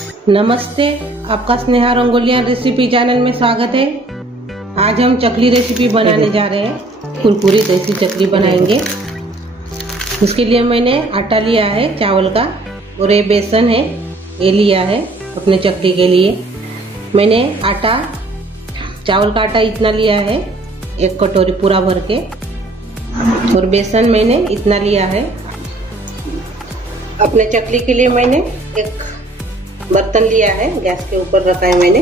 नमस्ते, आपका Sneha रंगोलिया recipe channel में स्वागत है। आज हम चकली रेसिपी बनाने जा रहे हैं। कुरकुरी जैसी चकली बनाएंगे। उसके लिए मैंने आटा लिया है चावल का और ये बेसन है, ये लिया है अपने चकली के लिए। मैंने आटा, चावल का आटा इतना लिया है, 1 कटोरी पूरा भर के, और बेसन मैंने इतना लिया है। अपने चकली के लिए मैंने एक बर्तन लिया है, गैस के ऊपर रखा है मैंने।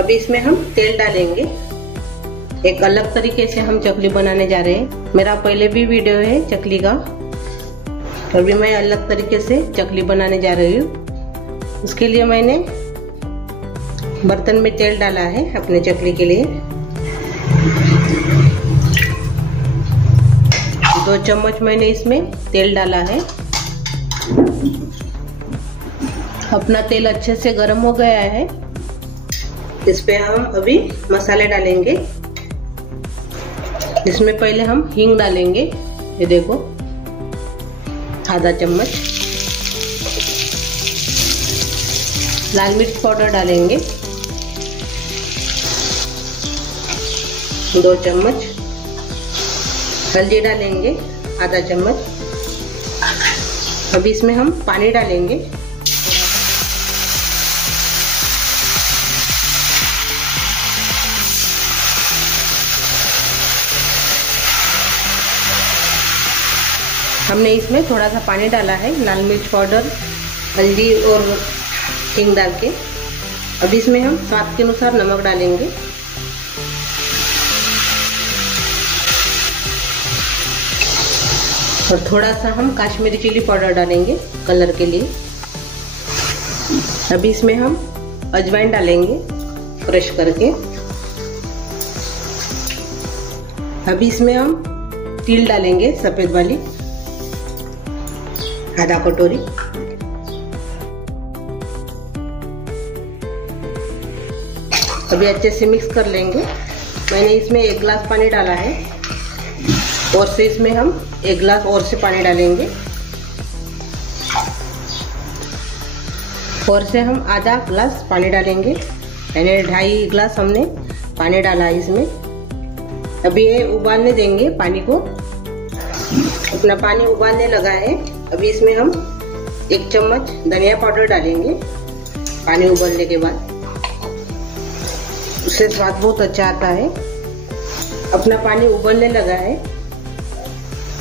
अभी इसमें हम तेल डालेंगे। एक अलग तरीके से हम चकली बनाने जा रहे हैं। मेरा पहले भी वीडियो है चकली का, अभी मैं अलग तरीके से चकली बनाने जा रही हूँ। उसके लिए मैंने बर्तन में तेल डाला है अपने चकली के लिए। 2 चम्मच मैंने इसमें तेल डाला है। अपना तेल अच्छे से गर्म हो गया है। इस पे हम अभी मसाले डालेंगे। इसमें पहले हम हींग डालेंगे, ये देखो आधा चम्मच। लाल मिर्च पाउडर डालेंगे 2 चम्मच। हल्दी डालेंगे आधा चम्मच। अभी इसमें हम पानी डालेंगे। हमने इसमें थोड़ा सा पानी डाला है, लाल मिर्च पाउडर, हल्दी और हींग डाल के। अब इसमें हम स्वाद के अनुसार नमक डालेंगे। और थोड़ा सा हम कश्मीरी चिली पाउडर डालेंगे कलर के लिए। अभी इसमें हम अजवाइन डालेंगे क्रश करके। अभी इसमें हम तिल डालेंगे सफेद वाली, आधा कटोरी। अभी अच्छे से मिक्स कर लेंगे। मैंने इसमें 1 गिलास पानी डाला है, और से इसमें हम 1 गिलास और से पानी डालेंगे। और से हम आधा गिलास पानी डालेंगे, यानी 2.5 गिलास हमने पानी डाला है इसमें। अभी ये उबालने देंगे पानी को। अपना पानी उबालने लगा है। अभी इसमें हम 1 चम्मच धनिया पाउडर डालेंगे पानी उबलने के बाद। उससे स्वाद बहुत अच्छा आता है। अपना पानी उबलने लगा है।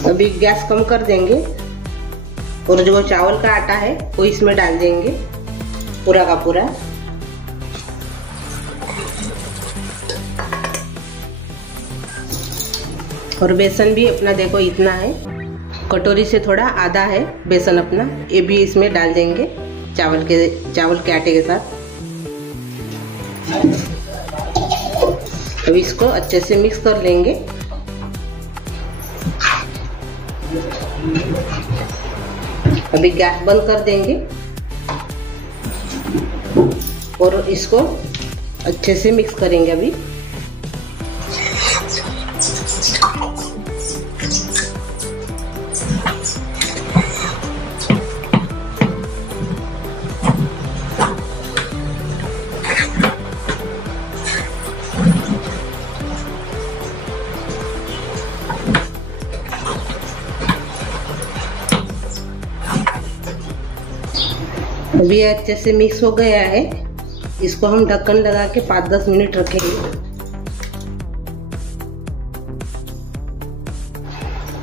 अभी गैस कम कर देंगे और जो चावल का आटा है वो इसमें डाल देंगे पूरा का पूरा। और बेसन भी अपना देखो इतना है, कटोरी से थोड़ा आधा है बेसन अपना, ये भी इसमें डाल देंगे चावल के आटे के साथ। अब इसको अच्छे से मिक्स कर लेंगे। अभी गैस बंद कर देंगे और इसको अच्छे से मिक्स करेंगे। अभी अभी अच्छे से मिक्स हो गया है। इसको हम ढक्कन लगा के 5-10 मिनट रखेंगे।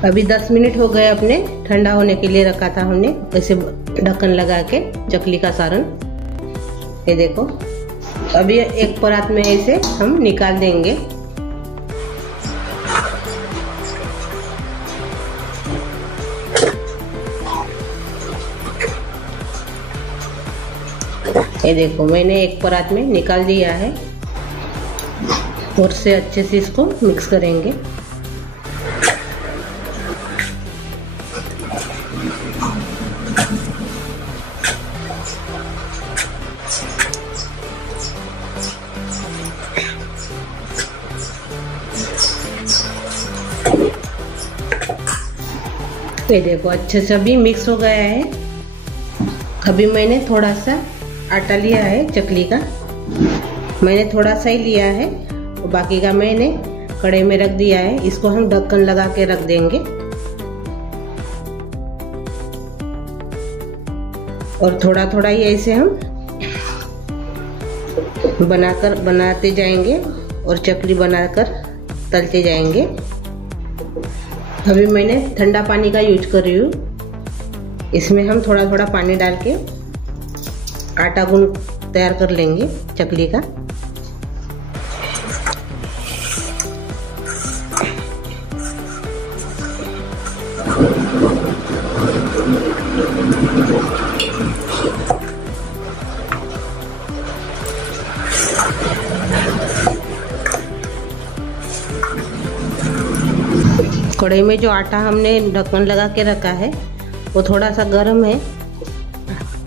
अभी 10 मिनट हो गए, अपने ठंडा होने के लिए रखा था हमने ऐसे ढक्कन लगा के चकली का सारण। ये देखो अभी एक परात में ऐसे हम निकाल देंगे। ये देखो मैंने एक परात में निकाल दिया है, और से अच्छे से इसको मिक्स करेंगे। ये देखो अच्छे से अभी मिक्स हो गया है। अभी मैंने थोड़ा सा आटा लिया है चकली का, मैंने थोड़ा सा ही लिया है और बाकी का मैंने कढ़ाई में रख दिया है। इसको हम ढक्कन लगा के रख देंगे और थोड़ा थोड़ा ही ऐसे हम बनाते जाएंगे और चकली बनाकर तलते जाएंगे। अभी मैंने ठंडा पानी का यूज कर रही हूँ। इसमें हम थोड़ा थोड़ा पानी डाल के आटा गूंद तैयार कर लेंगे चकली का। कढ़ाई में जो आटा हमने ढक्कन लगा के रखा है वो थोड़ा सा गर्म है,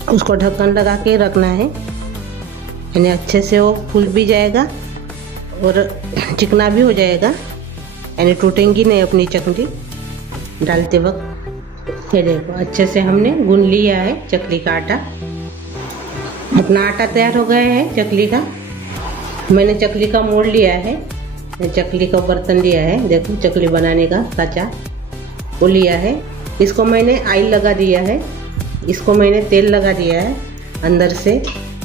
उसको ढक्कन लगा के रखना है, यानी अच्छे से वो फूल भी जाएगा और चिकना भी हो जाएगा, यानी टूटेंगी नहीं अपनी चकली डालते वक्त। ये देखो अच्छे से हमने गूंद लिया है चकली का आटा। अपना आटा तैयार हो गया है चकली का। मैंने चकली का मोड़ लिया है, चकली का बर्तन लिया है, देखो चकली बनाने का साँचा वो लिया है। इसको मैंने ऑयल लगा दिया है, इसको मैंने तेल लगा दिया है अंदर से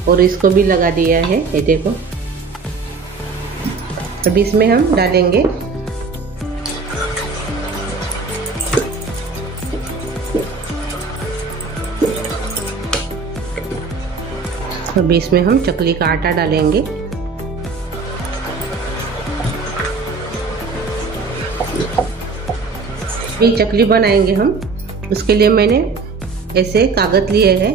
और इसको भी लगा दिया है। ये देखो अब इसमें हम डालेंगे अब इसमें हम चकली का आटा डालेंगे। ये चकली बनाएंगे हम, उसके लिए मैंने ऐसे कागज लिए हैं।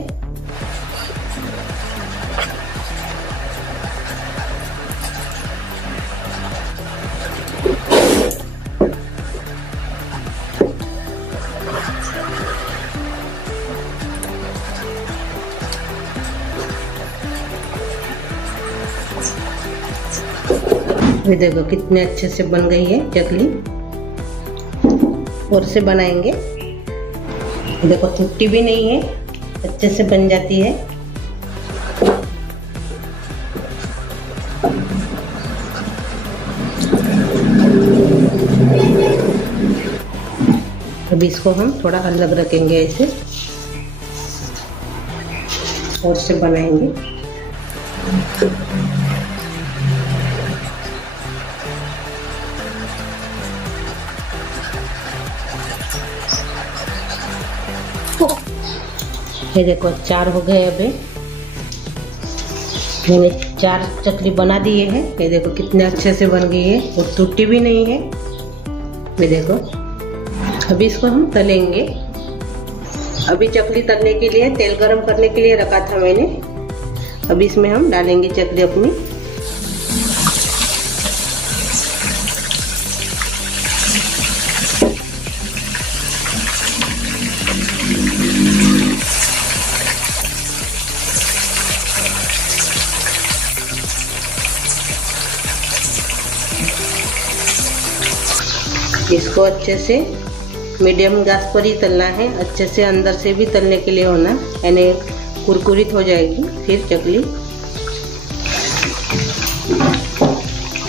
ये देखो कितने अच्छे से बन गई है चकली। और से बनाएंगे, देखो टूटती भी नहीं है, अच्छे से बन जाती है। अब इसको हम थोड़ा अलग रखेंगे ऐसे और से बनाएंगे। ये देखो 4 हो गए। अभी मैंने 4 चकली बना दिए हैं। ये देखो कितने अच्छे से बन गई है और टूटी भी नहीं है। ये देखो अभी इसको हम तलेंगे। अभी चकली तलने के लिए तेल गरम करने के लिए रखा था मैंने। अभी इसमें हम डालेंगे चकली अपनी। इसको अच्छे से मीडियम गैस पर ही तलना है, अच्छे से अंदर से भी तलने के लिए होना, यानी कुरकुरित हो जाएगी फिर चकली।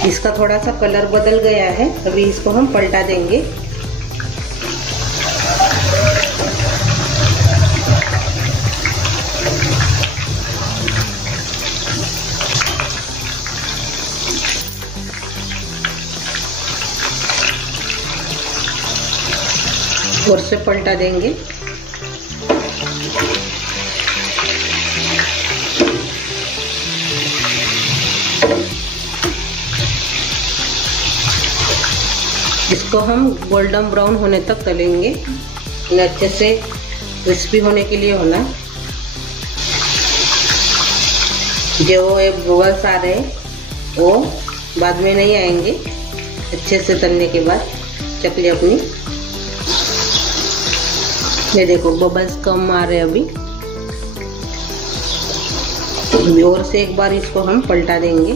इसका थोड़ा सा कलर बदल गया है, अभी इसको हम पलटा देंगे। और से पलटा देंगे। इसको हम गोल्डन ब्राउन होने तक तलेंगे, अच्छे से क्रिस्पी होने के लिए होना। जो वो बबल्स आ रहे वो बाद में नहीं आएंगे, अच्छे से तलने के बाद चकली अपनी। ये देखो बबल्स कम आ रहे अभी। और से एक बार इसको हम पलटा देंगे।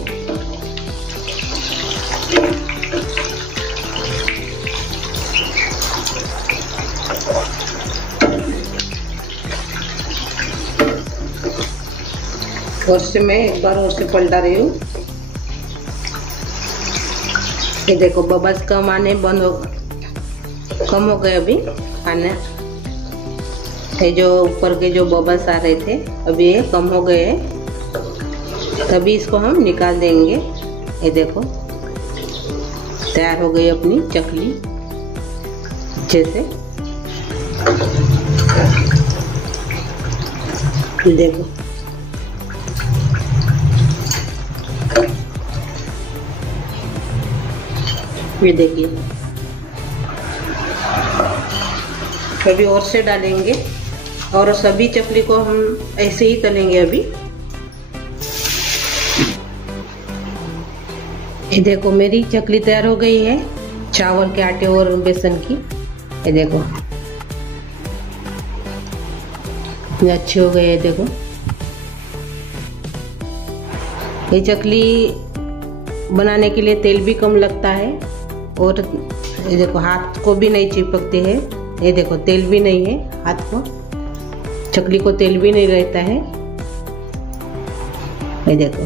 और से मैं एक बार और से पलटा रही हूँ। ये देखो बबल्स कम आने कम हो गए अभी आने। ये जो ऊपर के जो बबल्स आ रहे थे अभी ये कम हो गए हैं, तभी इसको हम निकाल देंगे। ये देखो तैयार हो गई अपनी चकली जैसे। देखो ये देखिए, अभी और से डालेंगे और सभी चकली को हम ऐसे ही तलेंगे अभी। ये देखो मेरी चकली तैयार हो गई है चावल के आटे और बेसन की। ये देखो इतनी अच्छी हो गई है। देखो ये चकली बनाने के लिए तेल भी कम लगता है और ये देखो हाथ को भी नहीं चिपकते हैं। ये देखो तेल भी नहीं है, हाथ को चकली को तेल भी नहीं रहता है। ये देखो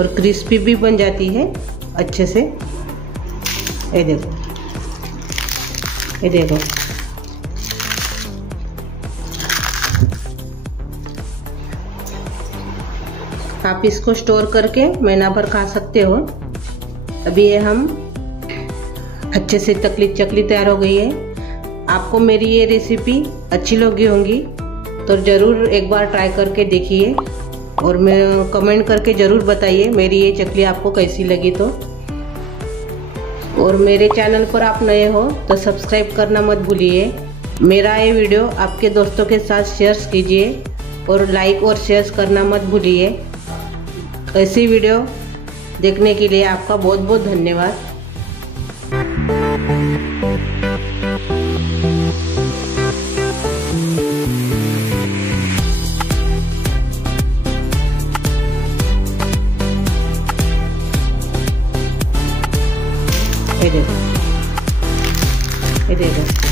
और क्रिस्पी भी बन जाती है अच्छे से। ये देखो, ये देखो आप इसको स्टोर करके महीना भर खा सकते हो। अभी ये हम अच्छे से चकली तैयार हो गई है। आपको मेरी ये रेसिपी अच्छी लगी होंगी तो ज़रूर एक बार ट्राई करके देखिए और मैं कमेंट करके ज़रूर बताइए मेरी ये चकली आपको कैसी लगी तो। और मेरे चैनल पर आप नए हो तो सब्सक्राइब करना मत भूलिए। मेरा ये वीडियो आपके दोस्तों के साथ शेयर कीजिए और लाइक और शेयर करना मत भूलिए। ऐसी वीडियो देखने के लिए आपका बहुत बहुत धन्यवाद। ये देखो, ये देखो।